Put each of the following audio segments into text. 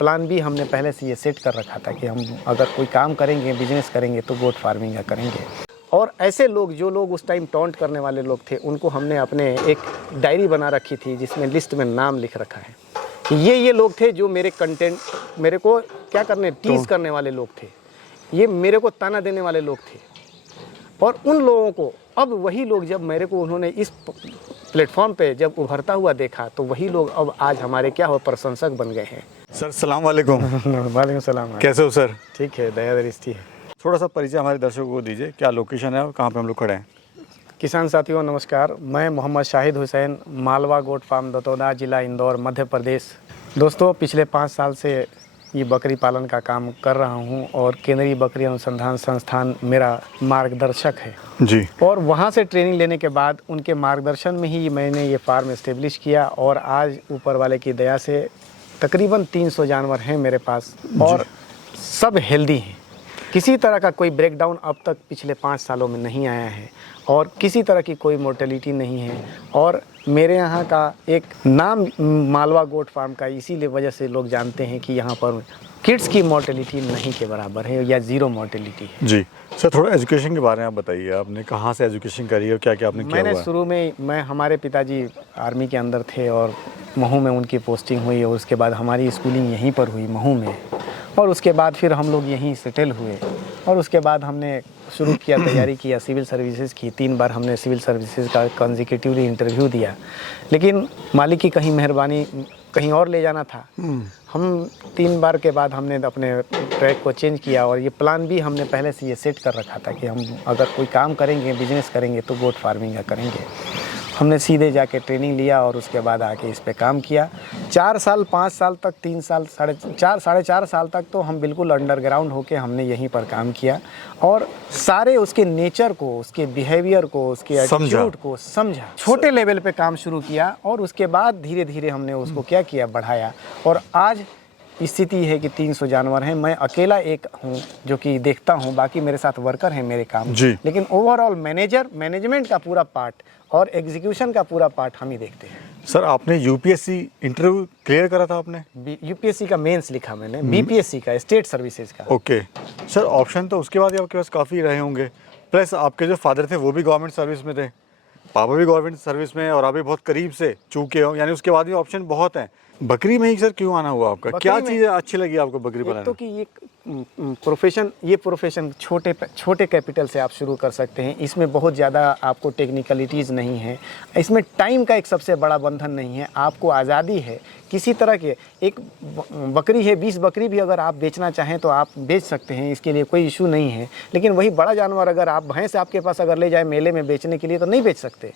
Plan भी हमने पहले से ये सेट कर रखा था कि हम अगर कोई काम करेंगे, बिजनेस करेंगे तो गोट फार्मिंग का करेंगे। और ऐसे लोग जो लोग उस टाइम टॉन्ट करने वाले लोग थे, उनको हमने अपने एक डायरी बना रखी थी जिसमें लिस्ट में नाम लिख रखा है कि ये लोग थे जो मेरे कंटेंट, मेरे को क्या करने, टीज करने वाले लोग थे, ये मेरे को ताना देने वाले लोग थे। और उन लोगों को अब वही लोग जब मेरे को उन्होंने इस प्लेटफॉर्म पे जब उभरता हुआ देखा तो वही लोग अब आज हमारे क्या हो प्रशंसक बन गए हैं। सर सलाम वालेकुम। वालेकुम सलाम। कैसे हो सर? ठीक है, दया दरिश्ती है। थोड़ा सा परिचय हमारे दर्शकों को दीजिए, क्या लोकेशन है और कहाँ पे हम लोग खड़े हैं? किसान साथियों नमस्कार, मैं मोहम्मद शाहिद हुसैन, मालवा गोट फार्म दतौदा, जिला इंदौर, मध्य प्रदेश। दोस्तों, पिछले 5 साल से ये बकरी पालन का काम कर रहा हूँ और केंद्रीय बकरी अनुसंधान संस्थान मेरा मार्गदर्शक है जी। और वहाँ से ट्रेनिंग लेने के बाद उनके मार्गदर्शन में ही मैंने ये फार्म इस्टेब्लिश किया और आज ऊपर वाले की दया से तकरीबन 300 जानवर हैं मेरे पास और सब हेल्दी हैं। किसी तरह का कोई ब्रेकडाउन अब तक पिछले 5 सालों में नहीं आया है और किसी तरह की कोई मोर्टेलिटी नहीं है। और मेरे यहाँ का एक नाम मालवा गोट फार्म का इसीलिए वजह से लोग जानते हैं कि यहाँ पर किड्स की मोर्टेलिटी नहीं के बराबर है या ज़ीरो मोर्टेलिटी है। जी सर, थोड़ा एजुकेशन के बारे में आप बताइए, आपने कहाँ से एजुकेशन करी और क्या क्या आपने किया? मैंने शुरू में हमारे पिताजी आर्मी के अंदर थे और महू में उनकी पोस्टिंग हुई और उसके बाद हमारी स्कूलिंग यहीं पर हुई महू में और उसके बाद फिर हम लोग यहीं सेटल हुए और उसके बाद हमने शुरू किया, तैयारी किया, सिविल सर्विसेज की। 3 बार हमने सिविल सर्विसेज का कंसेक्यूटिवली इंटरव्यू दिया, लेकिन मालिक की कहीं मेहरबानी कहीं और ले जाना था। हम 3 बार के बाद हमने अपने ट्रैक को चेंज किया और ये प्लान भी हमने पहले से ये सेट कर रखा था कि हम अगर कोई काम करेंगे, बिजनेस करेंगे तो गोट फार्मिंग का करेंगे। हमने सीधे जाके ट्रेनिंग लिया और उसके बाद आके इस पे काम किया। 4 साल, 5 साल तक, 3 साल, 4.5 साल तक तो हम बिल्कुल अंडरग्राउंड होके हमने यहीं पर काम किया और सारे उसके नेचर को, उसके बिहेवियर को, उसके एटीट्यूड को समझा। छोटे लेवल पे काम शुरू किया और उसके बाद धीरे धीरे हमने उसको क्या किया, बढ़ाया और आज स्थिति है कि 300 जानवर हैं। मैं अकेला एक हूँ जो कि देखता हूँ, बाकी मेरे साथ वर्कर हैं मेरे काम, लेकिन ओवरऑल मैनेजमेंट का पूरा पार्ट और एग्जीक्यूशन का पूरा पार्ट हम ही देखते हैं। सर, आपने यूपीएससी इंटरव्यू क्लियर करा था आपने? यूपीएससी का मेंस लिखा मैंने, बीपीएससी का, स्टेट सर्विसेज का। ओके सर, ऑप्शन तो उसके बाद ही आपके पास काफ़ी रहे होंगे, प्लस आपके जो फादर थे वो भी गवर्नमेंट सर्विस में थे, पापा भी गवर्नमेंट सर्विस में और आप भी बहुत करीब से चूके हो, यानी उसके बाद भी ऑप्शन बहुत हैं। बकरी में ही सर क्यों आना हुआ आपका? क्या चीज़ अच्छी लगी आपको बकरी पालने में? तो कि ये प्रोफेशन छोटे कैपिटल से आप शुरू कर सकते हैं। इसमें बहुत ज़्यादा आपको टेक्निकलिटीज़ नहीं है, इसमें टाइम का एक सबसे बड़ा बंधन नहीं है, आपको आज़ादी है किसी तरह के। एक बकरी है, 20 बकरी भी अगर आप बेचना चाहें तो आप बेच सकते हैं, इसके लिए कोई इशू नहीं है। लेकिन वही बड़ा जानवर अगर आप भैंस आपके पास अगर ले जाए मेले में बेचने के लिए तो नहीं बेच सकते,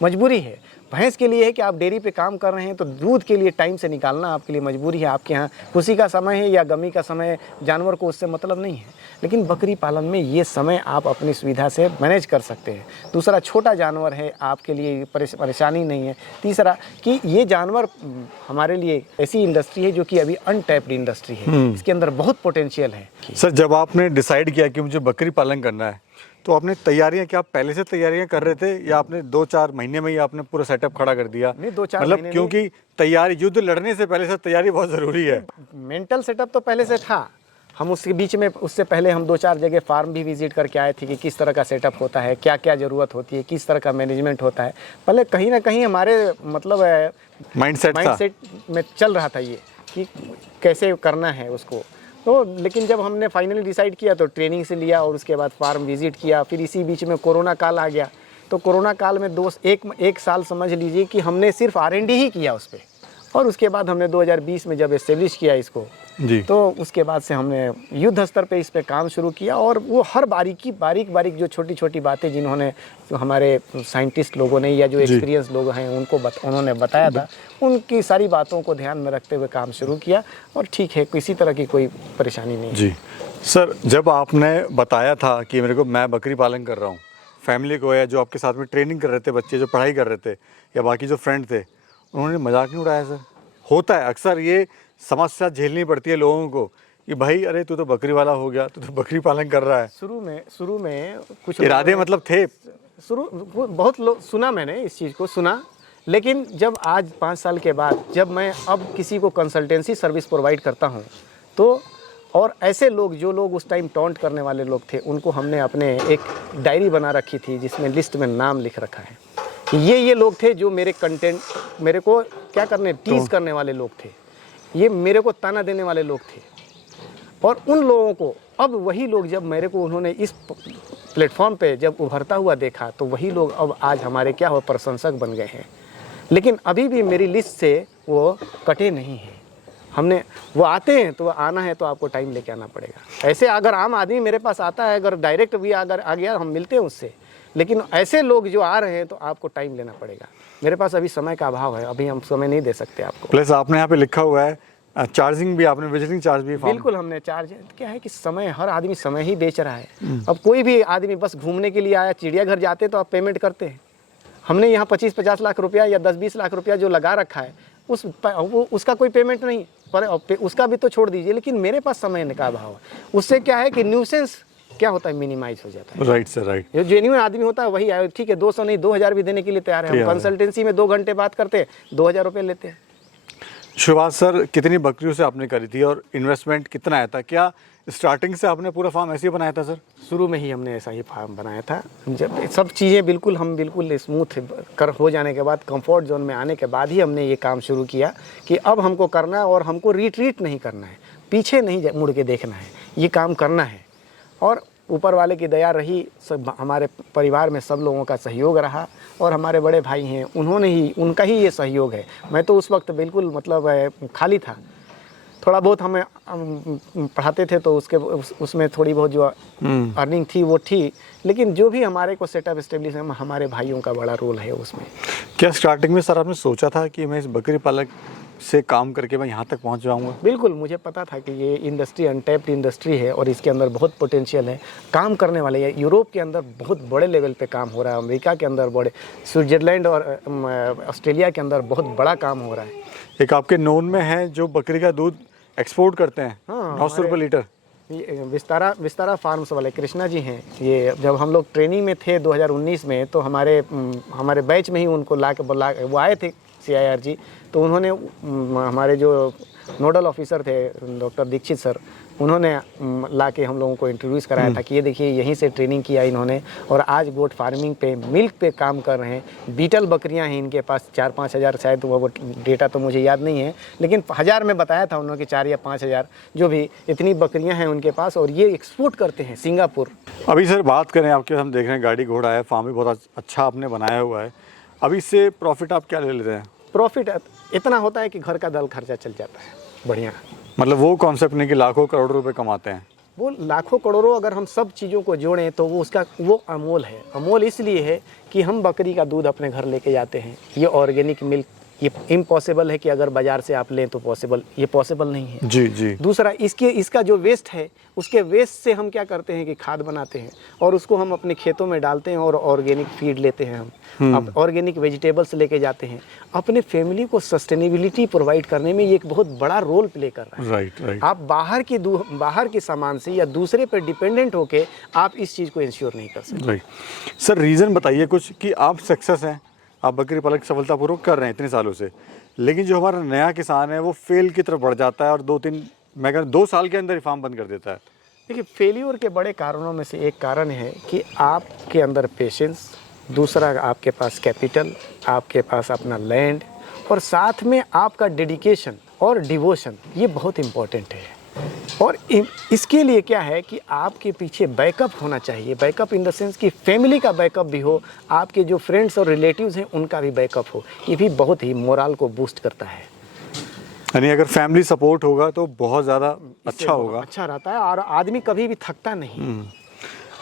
मजबूरी है। भैंस के लिए है कि आप डेयरी पे काम कर रहे हैं तो दूध के लिए टाइम से निकालना आपके लिए मजबूरी है। आपके यहाँ खुशी का समय है या गमी का समय, जानवर को उससे मतलब नहीं है। लेकिन बकरी पालन में ये समय आप अपनी सुविधा से मैनेज कर सकते हैं। दूसरा, छोटा जानवर है, आपके लिए परेशानी नहीं है। तीसरा कि ये जानवर हमारे लिए ऐसी इंडस्ट्री है जो कि अभी अनटैप्ड इंडस्ट्री है, इसके अंदर बहुत पोटेंशियल है। सर, जब आपने डिसाइड किया कि मुझे बकरी पालन करना है तो आपने तैयारियां, क्या आप पहले से तैयारियां कर रहे थे या आपने 2-4 महीने में ही आपने पूरा सेटअप खड़ा कर दिया? नहीं, 2-4 मतलब महीने क्योंकि तैयारी, युद्ध लड़ने से पहले से तैयारी बहुत ज़रूरी है। मेंटल सेटअप तो पहले से था। हम उसके बीच में, उससे पहले हम 2-4 जगह फार्म भी विजिट करके आए थे कि किस तरह का सेटअप होता है, क्या क्या ज़रूरत होती है, किस तरह का मैनेजमेंट होता है। पहले कहीं ना कहीं हमारे मतलब माइंडसेट में चल रहा था ये कि कैसे करना है उसको। तो लेकिन जब हमने फाइनली डिसाइड किया तो ट्रेनिंग से लिया और उसके बाद फार्म विजिट किया। फिर इसी बीच में कोरोना काल आ गया, तो कोरोना काल में एक साल समझ लीजिए कि हमने सिर्फ R&D ही किया उस पर। और उसके बाद हमने 2020 में जब एस्टेब्लिश किया इसको जी, तो उसके बाद से हमने युद्ध स्तर पे इस पे काम शुरू किया। और वो हर बारीक जो छोटी छोटी बातें जिन्होंने हमारे साइंटिस्ट लोगों ने या जो एक्सपीरियंस लोग हैं उन्होंने बताया था, उनकी सारी बातों को ध्यान में रखते हुए काम शुरू किया और ठीक है, किसी तरह की कोई परेशानी नहीं। जी सर, जब आपने बताया था कि मेरे को मैं बकरी पालन कर रहा हूँ, फैमिली को या जो आपके साथ में ट्रेनिंग कर रहे थे बच्चे, जो पढ़ाई कर रहे थे या बाकी जो फ्रेंड थे, उन्होंने मजाक नहीं उड़ाया? सर, होता है अक्सर ये समस्या झेलनी पड़ती है लोगों को कि भाई अरे तू तो बकरी वाला हो गया, तू तो बकरी पालन कर रहा है। शुरू में कुछ इरादे मतलब थे, बहुत लोग सुना, मैंने इस चीज़ को सुना, लेकिन जब आज 5 साल के बाद जब मैं अब किसी को कंसल्टेंसी सर्विस प्रोवाइड करता हूँ तो और ऐसे लोग जो लोग उस टाइम टॉन्ट करने वाले लोग थे उनको हमने अपने एक डायरी बना रखी थी जिसमें लिस्ट में नाम लिख रखा है कि ये लोग थे जो मेरे कंटेंट मेरे को क्या करने टीज करने वाले लोग थे, ये मेरे को ताना देने वाले लोग थे। और उन लोगों को अब वही लोग जब मेरे को उन्होंने इस प्लेटफॉर्म पे जब उभरता हुआ देखा तो वही लोग अब आज हमारे क्या हो प्रशंसक बन गए हैं। लेकिन अभी भी मेरी लिस्ट से वो कटे नहीं हैं। हमने वो आते हैं तो आना है तो आपको टाइम लेके आना पड़ेगा। ऐसे अगर आम आदमी मेरे पास आता है, अगर डायरेक्ट भी अगर आ गया हम मिलते हैं उससे, लेकिन ऐसे लोग जो आ रहे हैं तो आपको टाइम लेना पड़ेगा। मेरे पास अभी समय का अभाव है, अभी हम समय नहीं दे सकते आपको। प्लस आपने यहाँ पे लिखा हुआ है चार्जिंग भी, आपने विजिटिंग चार्ज भी बिल्कुल हमने चार्ज क्या है कि समय, हर आदमी समय ही बेच रहा है। अब कोई भी आदमी बस घूमने के लिए आया, चिड़ियाघर जाते तो आप पेमेंट करते हैं। हमने यहाँ 25-50 लाख रुपया या 10-20 लाख रुपया जो लगा रखा है उसका कोई पेमेंट नहीं, पर उसका भी तो छोड़ दीजिए। लेकिन मेरे पास समय का अभाव है, उससे क्या है कि न्यूसेंस क्या होता है, मिनिमाइज हो जाता है। Right sir, right. जो जेन्युइन आदमी होता है वही आए, ठीक है 200 नहीं 2000 भी देने के लिए तैयार है। हम कंसल्टेंसी में 2 घंटे बात करते हैं, 2000 रुपये लेते हैं। शुरुआत सर कितनी बकरियों से आपने करी थी और इन्वेस्टमेंट कितना आया था? क्या स्टार्टिंग से आपने पूरा फार्म ऐसे ही बनाया था सर? शुरू में ही हमने ऐसा ही फार्म बनाया था। जब सब चीज़ें बिल्कुल स्मूथ कर हो जाने के बाद, कंफर्ट जोन में आने के बाद ही हमने ये काम शुरू किया कि अब हमको करना है और हमको रिट्रीट नहीं करना है, पीछे नहीं मुड़ के देखना है, ये काम करना है। और ऊपर वाले की दया रही, सब हमारे परिवार में सब लोगों का सहयोग रहा और हमारे बड़े भाई हैं उनका ही ये सहयोग है। मैं तो उस वक्त बिल्कुल खाली था। थोड़ा बहुत हमें पढ़ाते थे तो उसमें थोड़ी बहुत जो अर्निंग थी वो थी, लेकिन जो भी हमारे को सेटअप एस्टेब्लिश है हमारे भाइयों का बड़ा रोल है उसमें। क्या स्टार्टिंग में सर आपने सोचा था कि मैं इस बकरी पालक से काम करके मैं यहाँ तक पहुँच जाऊँगा? बिल्कुल, मुझे पता था कि ये इंडस्ट्री अनटैप्ड इंडस्ट्री है और इसके अंदर बहुत पोटेंशियल है काम करने वाले। यूरोप के अंदर बहुत बड़े लेवल पे काम हो रहा है, अमेरिका के अंदर बड़े, स्विट्जरलैंड और ऑस्ट्रेलिया के अंदर बहुत बड़ा काम हो रहा है। एक आपके नोन में है जो बकरी का दूध एक्सपोर्ट करते हैं, 900 रुपये लीटर। ये विस्तारा फार्म्स वाले कृष्णा जी हैं। ये जब हम लोग ट्रेनिंग में थे 2019 में तो हमारे बैच में ही उनको वो आए थे CIR जी, तो उन्होंने हमारे जो नोडल ऑफिसर थे डॉक्टर दीक्षित सर, उन्होंने ला के हम लोगों को इंट्रोड्यूस कराया था कि ये देखिए यहीं से ट्रेनिंग किया इन्होंने और आज गोट फार्मिंग पे, मिल्क पे काम कर रहे हैं। बीटल बकरियां हैं इनके पास 4-5 हज़ार, शायद वो डेटा तो मुझे याद नहीं है, लेकिन 1000 में बताया था उन्होंने कि 4 या 5 हज़ार जो भी इतनी बकरियां हैं उनके पास और ये एक्सपोर्ट करते हैं सिंगापुर। अभी सर बात करें आपके, हम देख रहे हैं गाड़ी घोड़ा है, फार्म भी बहुत अच्छा आपने बनाया हुआ है। अभी इससे प्रॉफिट आप क्या ले लेते हैं? प्रॉफिट इतना होता है कि घर का दाल खर्चा चल जाता है बढ़िया। मतलब वो कॉन्सेप्ट नहीं कि लाखों करोड़ों रुपए कमाते हैं, वो लाखों करोड़ों अगर हम सब चीज़ों को जोड़ें तो वो अमोल है। अमोल इसलिए है कि हम बकरी का दूध अपने घर लेके जाते हैं, ये ऑर्गेनिक मिल्क, ये इम्पॉसिबल है कि अगर बाज़ार से आप लें तो ये पॉसिबल नहीं है। जी जी। दूसरा इसका जो वेस्ट है, उसके वेस्ट से हम क्या करते हैं कि खाद बनाते हैं और उसको हम अपने खेतों में डालते हैं और ऑर्गेनिक फीड लेते हैं हम, ऑर्गेनिक वेजिटेबल्स लेके जाते हैं। अपने फैमिली को सस्टेनेबिलिटी प्रोवाइड करने में ये एक बहुत बड़ा रोल प्ले कर रहा है। राइट। आप बाहर के सामान से या दूसरे पर डिपेंडेंट होके आप इस चीज़ को इंश्योर नहीं कर सकते। राइट सर, रीज़न बताइए कुछ कि आप सक्सेस हैं, आप बकरी पालक सफलतापूर्वक कर रहे हैं इतने सालों से, लेकिन जो हमारा नया किसान है वो फेल की तरफ बढ़ जाता है और 2 साल के अंदर ही फार्म बंद कर देता है। देखिए, फेल्योर के बड़े कारणों में से एक कारण है कि आपके अंदर पेशेंस, दूसरा आपके पास कैपिटल, आपके पास अपना लैंड और साथ में आपका डेडिकेशन और डिवोशन, ये बहुत इम्पोर्टेंट है। और इसके लिए क्या है कि आपके पीछे बैकअप होना चाहिए। बैकअप इन द सेंस कि फैमिली का बैकअप भी हो, आपके जो फ्रेंड्स और रिलेटिव्स हैं उनका भी बैकअप हो। ये भी बहुत ही मोरल को बूस्ट करता है। यानी अगर फैमिली सपोर्ट होगा तो बहुत ज़्यादा अच्छा होगा, अच्छा रहता है और आदमी कभी भी थकता नहीं।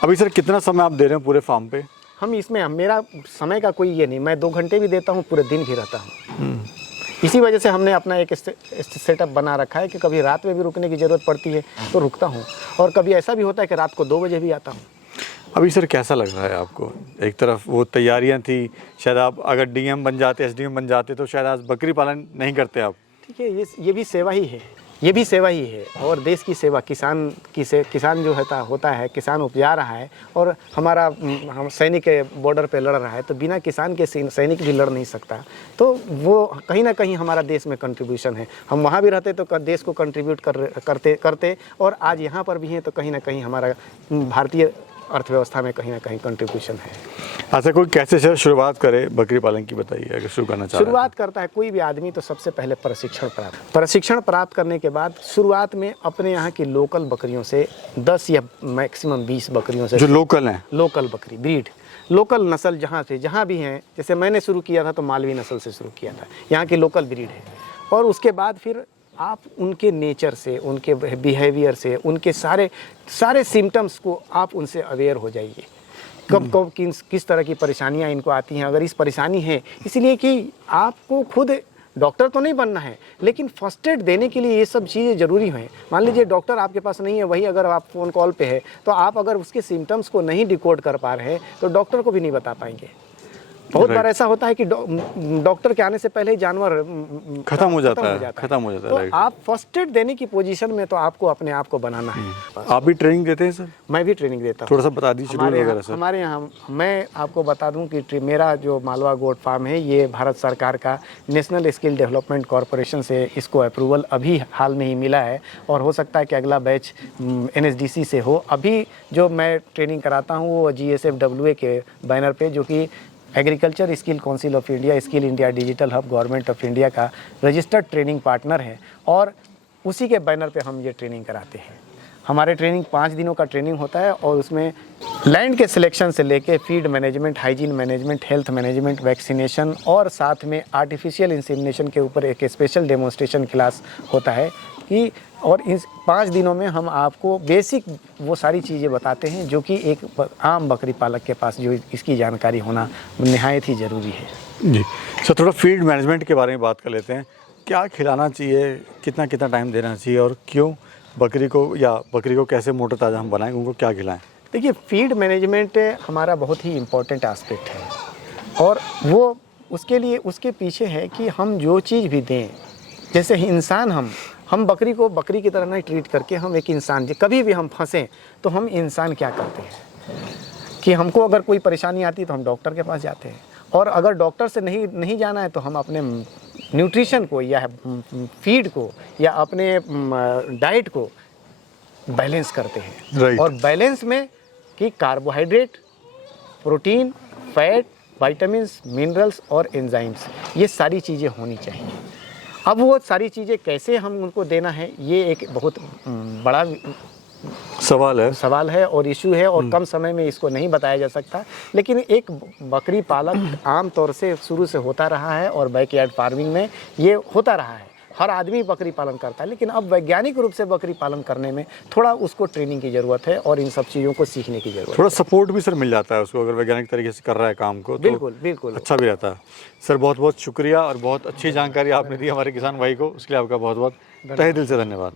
अभी सर कितना समय आप दे रहे हैं पूरे फार्म पे? हम इसमें, मेरा समय का कोई ये नहीं, मैं 2 घंटे भी देता हूँ, पूरे दिन भी रहता हूँ। इसी वजह से हमने अपना एक सेटअप बना रखा है कि कभी रात में भी रुकने की ज़रूरत पड़ती है तो रुकता हूँ और कभी ऐसा भी होता है कि रात को 2 बजे भी आता हूँ। अभी सर कैसा लग रहा है आपको? एक तरफ वो तैयारियां थी, शायद आप अगर DM बन जाते, SDM बन जाते तो शायद आज बकरी पालन नहीं करते आप। ठीक है, ये भी सेवा ही है। ये भी सेवा ही है। और देश की सेवा, किसान जो होता है, किसान उपजा रहा है और हमारा हम सैनिक बॉर्डर पे लड़ रहा है, तो बिना किसान के सैनिक भी लड़ नहीं सकता। तो वो कहीं ना कहीं हमारा देश में कंट्रीब्यूशन है। हम वहाँ भी रहते तो देश को कंट्रीब्यूट करते और आज यहाँ पर भी हैं, तो कहीं ना कहीं हमारा भारतीय अर्थव्यवस्था में कहीं ना कहीं कंट्रीब्यूशन है। अच्छा, कोई कैसे शुरुआत करे बकरी पालन की, बताइए अगर शुरू करना चाह रहे हैं। शुरुआत करता है कोई भी आदमी तो सबसे पहले प्रशिक्षण प्राप्त करने के बाद शुरुआत में अपने यहाँ की लोकल बकरियों से 10 या मैक्सिमम 20 बकरियों से, जो लोकल हैं, लोकल बकरी ब्रीड, लोकल नस्ल जहाँ भी हैं। जैसे मैंने शुरू किया था तो मालवी नस्ल से शुरू किया था, यहाँ की लोकल ब्रीड है। और उसके बाद फिर आप उनके नेचर से, उनके बिहेवियर से, उनके सारे सिम्टम्स को आप उनसे अवेयर हो जाइए। कब किस तरह की परेशानियां इनको आती हैं। अगर इस परेशानी है, इसलिए कि आपको खुद डॉक्टर तो नहीं बनना है, लेकिन फर्स्ट एड देने के लिए ये सब चीज़ें ज़रूरी हैं। मान लीजिए डॉक्टर आपके पास नहीं है, वही अगर आप फ़ोन कॉल पे है, तो आप अगर उसके सिम्टम्स को नहीं डिकोड कर पा रहे हैं तो डॉक्टर को भी नहीं बता पाएंगे। बहुत बार ऐसा होता है कि डॉक्टर के आने से पहले ही जानवर खत्म हो जाता है। तो आप फर्स्ट एड देने की पोजीशन में तो आपको अपने आप को बनाना है। आप भी ट्रेनिंग देते हैं सर? मैं भी ट्रेनिंग देता हूँ। थोड़ा सा बता दीजिए रूल वगैरह सर। हमारे यहाँ मैं आपको बता दूं कि मेरा जो मालवा गोट फार्म है, ये भारत सरकार का नेशनल स्किल डेवलपमेंट कॉरपोरेशन से इसको अप्रूवल अभी हाल में ही मिला है। और हो सकता है कि अगला बैच NSDC से हो। अभी जो मैं ट्रेनिंग कराता हूँ वो GSFWA के बैनर पे, जो कि agriculture skill council of India, skill India digital hub, government of India का रजिस्टर्ड ट्रेनिंग पार्टनर है। और उसी के बैनर पे हम ये ट्रेनिंग कराते हैं। हमारे ट्रेनिंग 5 दिनों का ट्रेनिंग होता है और उसमें लैंड के सिलेक्शन से लेके feed management, hygiene management, health management, vaccination और साथ में आर्टिफिशियल इंसेमिनेशन के ऊपर एक स्पेशल डेमोन्स्ट्रेशन क्लास होता है कि, और इन 5 दिनों में हम आपको बेसिक वो सारी चीज़ें बताते हैं जो कि एक आम बकरी पालक के पास जो इसकी जानकारी होना निहायत ही ज़रूरी है। जी सर, थोड़ा फीड मैनेजमेंट के बारे में बात कर लेते हैं। क्या खिलाना चाहिए, कितना कितना टाइम देना चाहिए और क्यों बकरी को कैसे मोटा ताज़ा हम बनाएं, उनको क्या खिलाएं? देखिए, फीड मैनेजमेंट हमारा बहुत ही इम्पोर्टेंट एस्पेक्ट है और वो उसके पीछे है कि हम जो चीज़ भी दें, जैसे इंसान हम बकरी को बकरी की तरह नहीं ट्रीट करके हम एक इंसान, कभी भी हम फंसें तो हम इंसान क्या करते हैं कि हमको अगर कोई परेशानी आती है तो हम डॉक्टर के पास जाते हैं। और अगर डॉक्टर से नहीं जाना है तो हम अपने न्यूट्रिशन को या फीड को या अपने डाइट को बैलेंस करते हैं। Right. और बैलेंस में कि carbohydrate, protein, fat, vitamins, minerals और एंजाइम्स, ये सारी चीज़ें होनी चाहिए। अब वो सारी चीज़ें कैसे हम उनको देना है, ये एक बहुत बड़ा सवाल है और इशू है और कम समय में इसको नहीं बताया जा सकता। लेकिन एक बकरी पालक आम तौर से शुरू से होता रहा है और बैकयार्ड फार्मिंग में ये होता रहा है। हर आदमी बकरी पालन करता है, लेकिन अब वैज्ञानिक रूप से बकरी पालन करने में थोड़ा उसको ट्रेनिंग की ज़रूरत है और इन सब चीज़ों को सीखने की ज़रूरत है। थोड़ा सपोर्ट भी सर मिल जाता है उसको, अगर वैज्ञानिक तरीके से कर रहा है काम को, तो बिल्कुल अच्छा भी रहता है। सर बहुत बहुत शुक्रिया और बहुत अच्छी जानकारी आपने दी हमारे किसान भाई को, उसके लिए आपका बहुत बहुत तहे दिल से धन्यवाद।